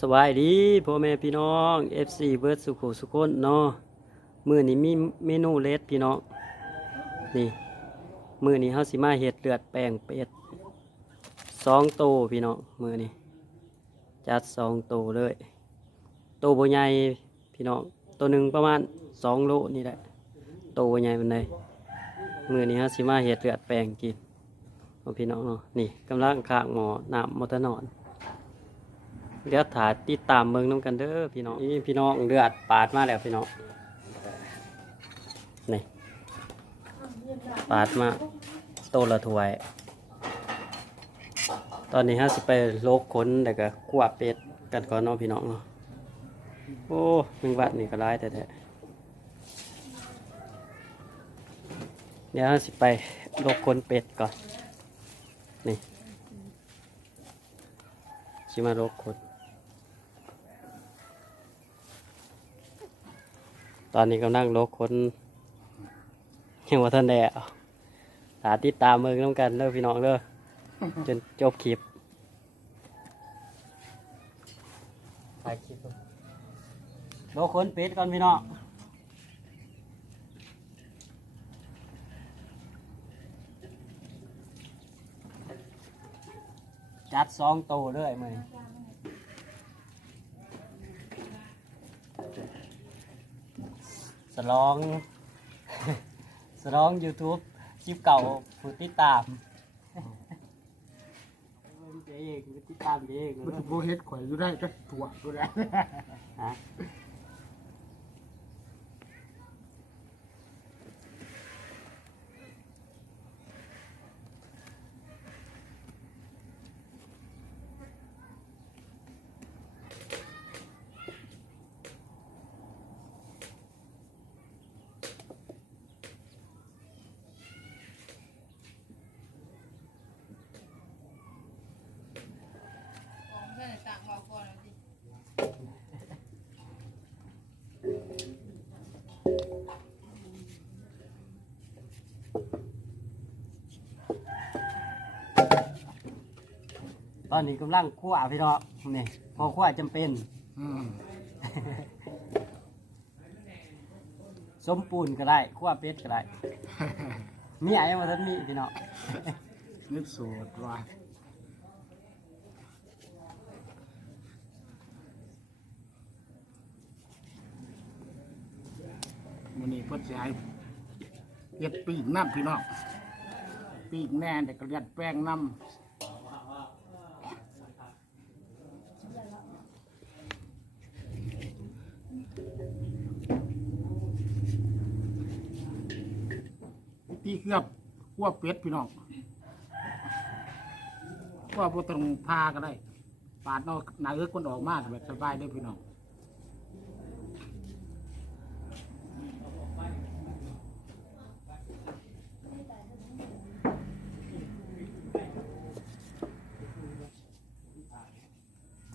สบายดีพ่อแม่พี่น้อง FC เบิร์ดสุขสุขนเนาะมือนี้มีเมนูเลดพี่น้องนี่มือนี้เฮาสิมาเฮ็ดเลือดแป้งเป็ดสองโตพี่น้องมือนี้จัดสองโตเลยโตบ่ใหญ่พี่น้องตัวหนึ่งประมาณสองโลนี่แหละโตบ่ใหญ่ปานใดมื้อนี้เฮาสิมาเฮ็ดเลือดแป้งกินพี่น้องเนาะนี่กำลังขางหมอน้ำมอเตอร์นอน เดี๋ยวถาติดตามเมืองน้ำกันเด้อพี่น้องนี่พี่น้องเลือดปาดมาแล้วพี่น้องนี่ปาดมาโตละถวย ตอนนี้ฮะสิไปโลกขนแต่ก็ขัวเป็ดกันก่อนเนาะพี่น้องเนาะโอ้มึงวัดนี่ก็ร้ายแต่แท้เดี๋ยวสิไปโลกขนเป็ดก่อนนี่ชิมาโลกขน ตอนนี้กำลังโลกคนยังว่าท่านแดเอาตาติดตามมือน้ำกันเด้อพี่น้องเด้อจนจบคลิปถ่ายคลิปโลกคนเป็ดก่อนพี่น้องจัดสองโตวเลยมือ สลอง สลอง YouTube คลิปเก่าผู้ติดตามเบิ่งเจ๊เองผู้ติดตามเจ๊เองมันเนอะโบเฮ็ดข่อยอยู่ได้ก็ถั่วอยู่ได้ ฮะ อนนี้กำลังคั่วพี่น้องนี่พอคั่วจำเป็น อืมสมปูนก็ได้คั่วเป็ดก็ได้ มีอะไรมาทันมีพี่น้องนึกสูตรว่ามันนี้เพิ่นสิให้เฮ็ดปีกน้ำพี่น้องปีกแน่แต่ก็เลียดแป้งน้ำ ปีกเกือบขั้วเป็ดพี่น้องขั้วบ่ต้องพาก็ได้ ปาดเอาหนาเอื้อคนออกมากแบบสบายได้พี่น้อง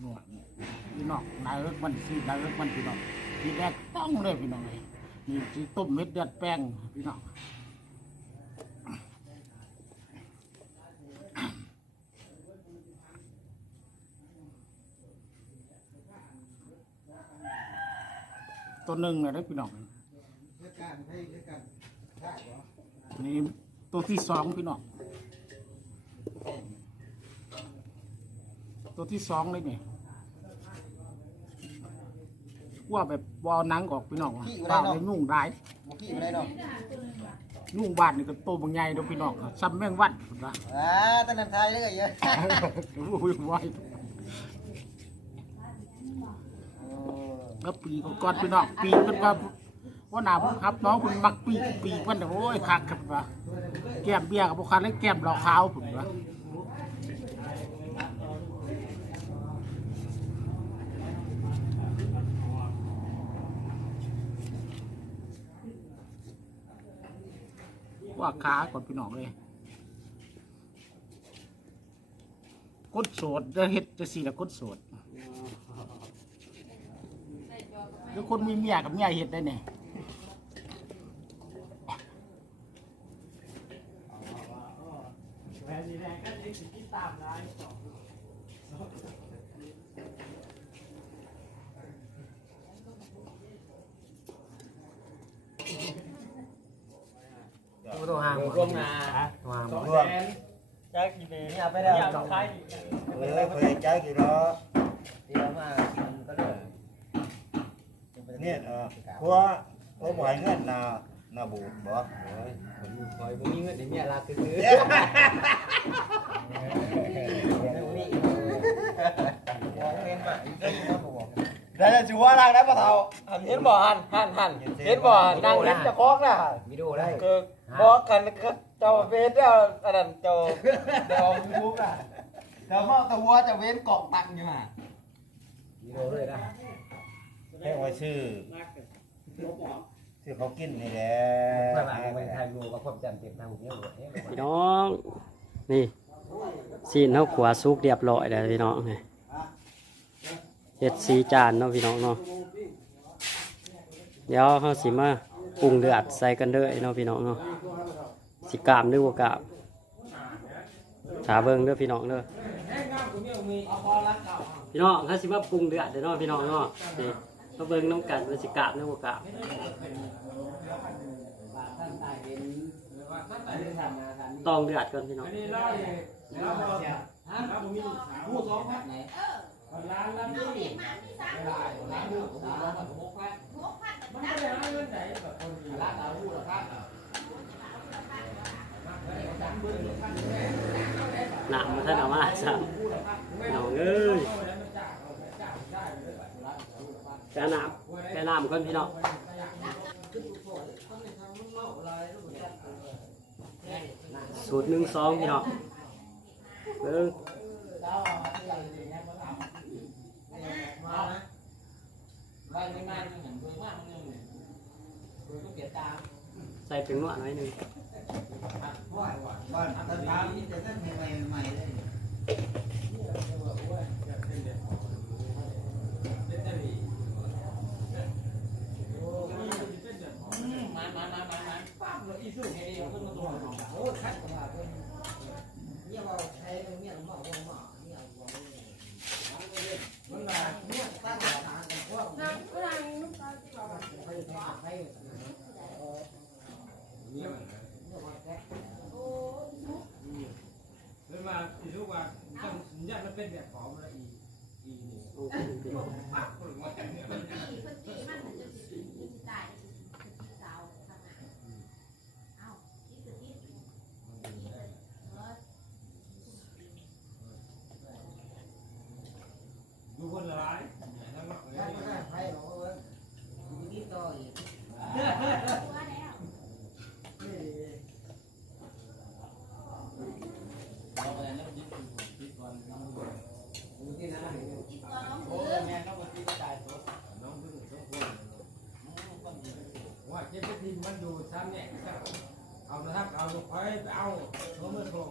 หนวดพี่น้องนายเอิกมันสีนายเอิกมันพี่น้องพี่แรกต้องเลยพี่น้องเลยนี่สีต้มเม็ดเดือดแป้งพี่น้อง หนึ่งเลยได้อพี่น้องนี่ตัวที่สองพี่น้องตัวที่สองเลยนี่ว่าแบบบอหนังออกพี่น้องว่าว่าไปนุ่งได้บุกี้มาได้เนาะนุ่งบาดนี่ก็โตบางใหญ่เด้อพี่น้องซ้ำแมงวันพุ่นว่าอ่าตอนนั้นทายเลยเยอะรู้อยู่ ไว้แล้วปีก่อนๆพี่น้องปีเพิ่นว่าว่าหนาผมครับน้องคุณมักปีปีเพิ่นแต่ะโอ้ยคักครับว่าแก้มเบี้ยกับบุคันแล้วแก้มดอกขาวพุ่นว่าว่าขาก่อนพี่น้องเลยคนโสดจะเฮ็ดจะสีละคนโสด คือคนมีเมียกับเมียเห็ดได้เนี่ยตัวห่างรวมนาตัวห่างรวมใจกี่ปีเนี่ยไปได้วใช้เออเคยใจกี่รอบเดี๋ยวมาี่ยเออเพราะว่าเพราะบ่ให้เงินนานาบูดบ่คอยบ่มีเงินเดี๋ยวเมียลาซื้อได้จะชัวร์รักได้ปะเทาเห็นบ่หันหันหันเห็นบ่นางเห็นจะคล้องน่ะวิดีโอได้คือบอกกันเจ้าเวทแล้วอันนั้นเจ้าเดี๋ยวยูทูบน่ะเดี๋ยวมาตะวัวจะเว้นกล่องตังอยู่ห่ะวิดีโอเลยนะ แค่ไว้ชื่อชื่อเขากินนี่แหละเพื่อนมาเป็นไทยรูกับความจำเต็มทางผมเนี่ยหมดเนี่ยพี่น้อง นี่ซีนเฮาขวาสุกเรียบร้อยแล้วพี่น้องนี่เฮ็ดสีจานเนาะพี่น้องเนาะเดี๋ยวเฮาสิมาปรุงเดือดใส่กันเด้อเนาะพี่น้องเนาะสิกามหรือบ่กามถาเบิ่งเด้อพี่น้องเด้อพี่น้องถ้าสิมาปรุงเดือดเด้อเนาะพี่น้องเนาะนี่ มาเบิ่งน้ำกันว่าสิกามหรือบ่กามต้องเดือดก่อนพี่น้อง หนามมาท่านเอามาสับน้องเอ้ย แกหนามแกหนามก่อนพี่น้องสูตรหนึ่งสองพี่น้องเบิ้งใส่ถึงหนวดหน่อยหนึ่งใหม่ๆเลยมาอีลูกว่าจังญาติมันเป็นแบบของอะไรอีอีนี่ ดูคนละร้ายทั้งหมดเลย ว่าเจ็บทีมันอยู่ชั้นเนี่ยเอาละครับเอาลูกไฟไปเอาหัวมือทง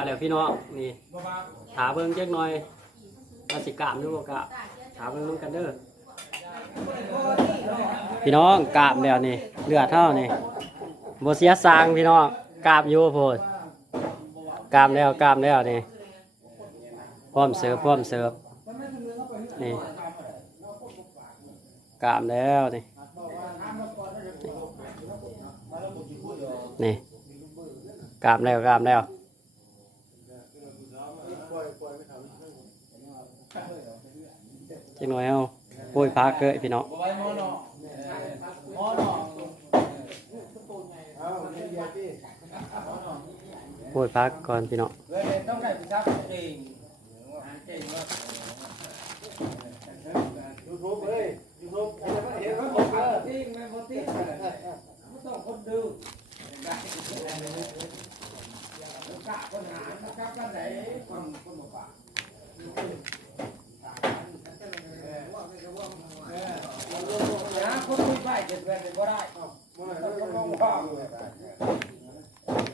วแล้วพี่น้องนี่บ่บ้าถาเบิ่งจักหน่อยว่าสิกามหรือบ่กามถาเบิ่งนํกันเด้อพี่น้องกามแล้วนี่เลือดเท่านี่บ่เสียสางพี่น้องกามอยู่โพดกามแล้วกามแล้วนี่พร้อมเสิร์ฟพร้อมเสิร์ฟนี่กามแล้วนี่นี่กามแล้วกามแล้ว จังหน่อยเอาโอ้ยพักเกยพี่น้องโอ้ยพักก่อนพี่น้องต้องได้ไปซักเองยูทูบเฮ้ยยูทูบเห็นไหนคนคนหานะครับกันไหน นะคน มีป้ายเจ็ดแปดเป็นบ่ได้คนลงพ่อเลย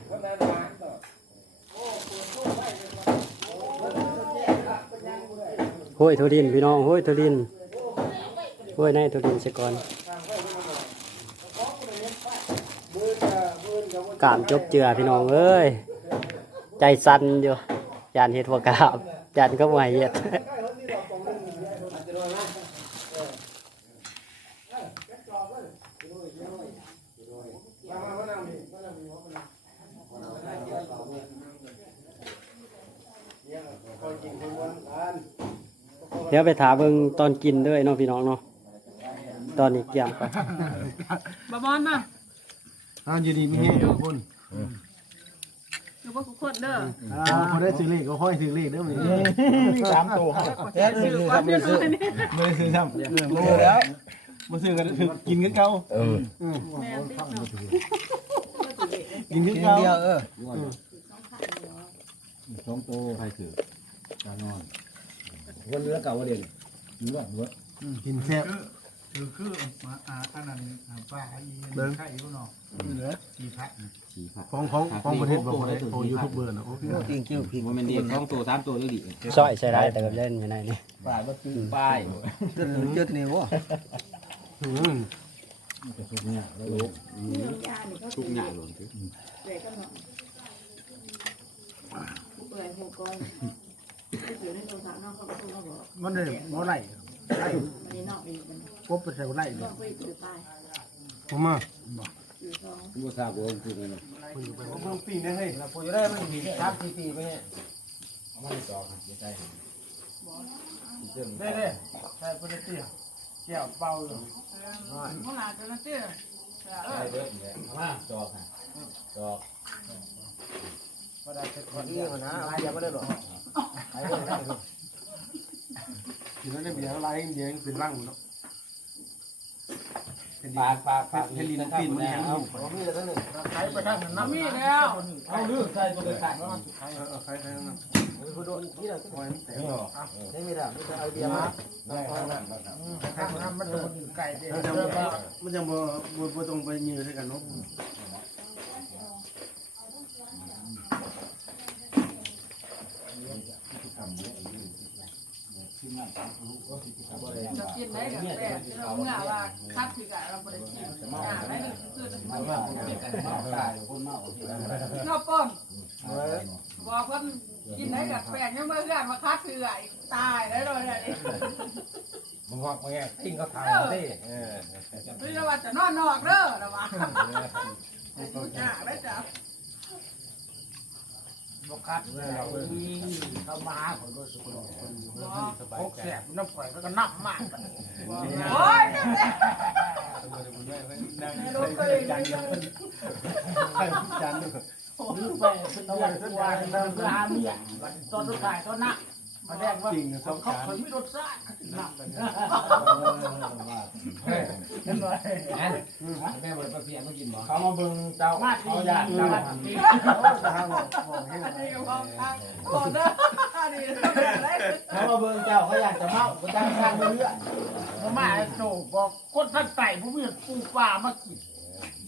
คนนั้นมาต่อห้วยทุดินพี่น้องห้วยทุดินห้วยในทุดินเสก่อนกามจบเจือพี่น้องเอ้ยใจสั่นอยู่ยานเฮ็ดหัวกาบยานก็บ่ให้เฮ็ด เดี๋ยวไปถามเบิ่งตอนกินด้วยเนาะพี่น้องเนาะตอนนี้เกี่ยงไปบะบอนมาอ่าอยู่ดีมีแห้งทุกคนอยู่บ่ทุกคนเด้ออ่าพอได้ซื้อเลขก็ค่อยซื้อเลขเด้อมื้อนี้สามตัวแค่ซื้อก่อนเดี๋ยวนี้บ่ได้ซื้อซ้ำเออบ่ซื้อแล้วบ่ซื้อกันถึกกินคือเก่าแม่ติดเนาะกินคือเก่าเออสองตัวใครถือการนอน วันเรือเก่าวันเด่นเรือเรือกินแซ่บคือคือมาอ่าอันนั้นอ่าป้าอีเบิ่งไข่อยู่เนาะเหลือกี่พัดนะสี่พันของของของประเทศบ่ได้โอ้ยูทูบเบอร์น่ะโอ้พี่น้องจริงคิวผิดมันเป็นเดียสองตัวสามตัวด้วยดิซอยใส่ได้แต่กับเล่นอยู่ในนี่ป้ายว่าคือป้ายเจอเจอนี่วะอืมจะทุกเนี่ยแล้วลูกทุกเนี่ยหลวงคือเปื่อยก็เนาะเปื่อย หันเดี๋ยวในโทรศัพท์น้องเขาก็โทรมาบอกมันไล่ไหลไหลอันนี้นอกอีกมันกบไปใส่ไหลนเนี่อยกไปอป้ายผมมาอยู่สองผู้ทราบว่าคือไงเนาะเพิ่งปีนได้เฮ้ยเราพูดได้มันมีครับทีทีไปเนี่ยเอามาต่อกันใจเด้เด้ใส่เพิ่นเตี้ยแก้วเป่าอยู่มันหนาจะนั่นเตี้ยใจอเด้อเนี่ยเอามาจอกจอกบ่ได้เสร็จคนที่มันนะอะไรยังไม่ได้หรอก กินแล้วได้เบียร์อะไรเบียร์เป็นร่างเนาะเป็นดีปากปากปากเป็นลีนปีนมันแข็งอยู่ผมมีแล้วนึงใช้ไปทางนั้นน้ำมีแล้วเอาเรื่องใส่ตัวไปใส่เออใช้ทางนั้นผู้โดนที่เราปล่อยมันแตกไม่มีแล้วมีแต่ไอเดียมาใช้ทางนั้นมันโดนไก่เด้มันจะมันจะบ่บ่ต้องไปยื้อด้วยกันเนาะ จะกินได้กับแป้งเราเมื่อว่าคัดถือกะเราบ่ได้กินอ่าได้คือมันนอนบอกว่ากินได้กับแป้งยังเมื่อเพื่อนมาคัดถือไอ้ตายได้เลยนี่มึงว่ามึงแอบติ้งเขาทำดิเออไม่ได้ว่าจะนอนนอกเด้อนะวะจ้าได้จ้ะ บ่คัดแล้วเข้ามาคนรู้สึกคนสบายใจแสบน้ำข่อยก็นับมากโอ้ยรู้ไปจันจันรู้ไปเป็นเดือนเป็นวันเป็นลาเมียตอนสุดท้ายตอนนัก มาแรกว่าเขาเขาเคยไม่รสชาตินับเลยเห็นไหมแม่บริษัทเพียงไม่กินบ่เขามาเบิ่งเจ้ามาเขาดีอยากมามาดีทางบอกให้อันนี้ก็บอกทางบอกเด้อดีได้เขามาเบิ่งเจ้าเขาอยากจะเมาก็ตั้งทางเรื่อยมามาโตบอกคนทั้งไต่ผู้มีปูปลามากิน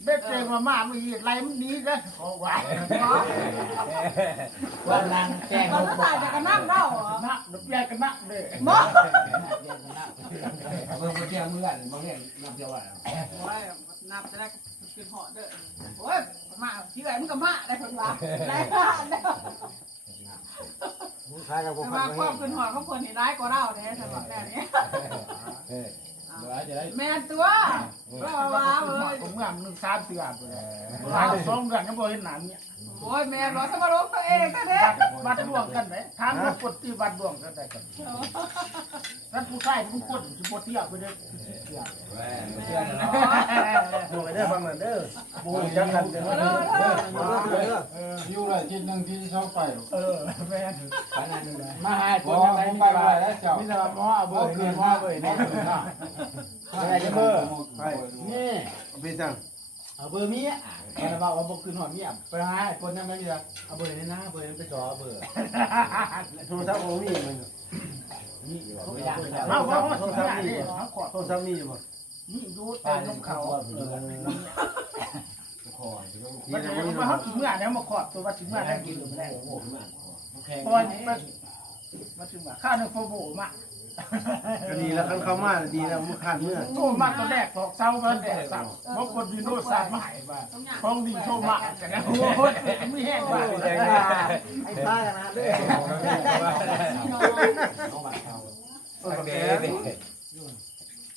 เบ็ดเจงมามามีไรมันดีนะขอไว้วันนางแจ้งตอนนั้นบอตายจากกันนั่งเล่าเหรอนักแยกกันนักเลยมอเมื่อเที่ยงเมื่อนบางเนี่ยนับเดียวว่าโอ้ยนับจะได้กินหาะเด้อโอ้ยมาที่ไหนมันก็มาได้คนว่าได้บ้านเด้ใครเราพวกแต่มัว่าความเป็นหอดของคนนี่ร้ายกว่าเราเนี่ยสำหรับแม่นี้ เออเดี๋ยวจะได้แม่ตัวว่าว่าเลยผมเมื่อมึงสามเตือนไปเลยหลายสองเดือนก็บ่เห็นหนามเนี่ยโอ้ยแม่บอกสมรบตัวเองกันเด้บัดดวงกันไหมทางกดที่บัดดวงกันได้กันท่านผู้ชายผู้คนที่บ่เที่ยวไปเด้อเชื่อนะดูไปเด้อฟังเด้อปูจังกันเด้ออยู่เลยที่หนึ่งที่ชอบไปเออแม่นมาหาพคอนยังไปไงไปไม่ไปไปแล้แล้ววเจ้ามีแต่ว่าหมอเอาเบอร์คืนว่าเบอร์นี่อะไรจะเบอร์ไปนี่ไปจังเอาเบอร์เมียแค่บอกว่าบอกคืนหอมเมียไปหาคนนั้นไม่มีละเอาเบอร์นี้นะเบอร์นี้ไปจ่อเบอร์โทรศัพท์ของมีมันนี่เอาเขามาโทรศัพท์มีเขาขอโทรศัพท์มีอยู่บ่นี่ดูแต่นกเขามันจะมาเขาถึงเมื่อแล้วมาขอตัวมาถึงเมื่อแล้วกินหรือไม่ได้ตอนมาถึงว่าข้าวนึงโฟโบมา ก็ดีแล้วคันเข้ามาดีแล้วมื่อคันเมื่อโทรมาตัวแรกตอกเสามาแดดสั่งบางคนยืนโน้ตสามหายบ้างท้องดีโทรมาแต่นะโอ้โหไม่แห้งบ้างไอ้ป้ากันนะด้วย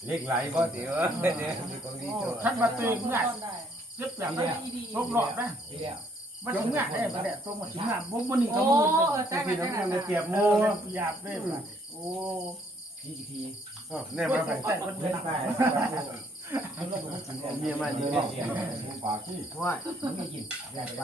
เล็กไหลบ่เดี๋ยวเดี๋ยวมีคนดีโจท่านมาตื่นเมื่อเจ็บแบบนี้ลบหลอดนะมาถึงงานได้มาแดดตัวมาถึงงานบุ้มมันนี่ก็โอ้มือแต่พี่กันน้องนั่นมันน่ะเปียกโมหยาบได้โอ้ แน่มาไปแต่คนเดินไปเมียมาดีว่าไม่กินอยากไป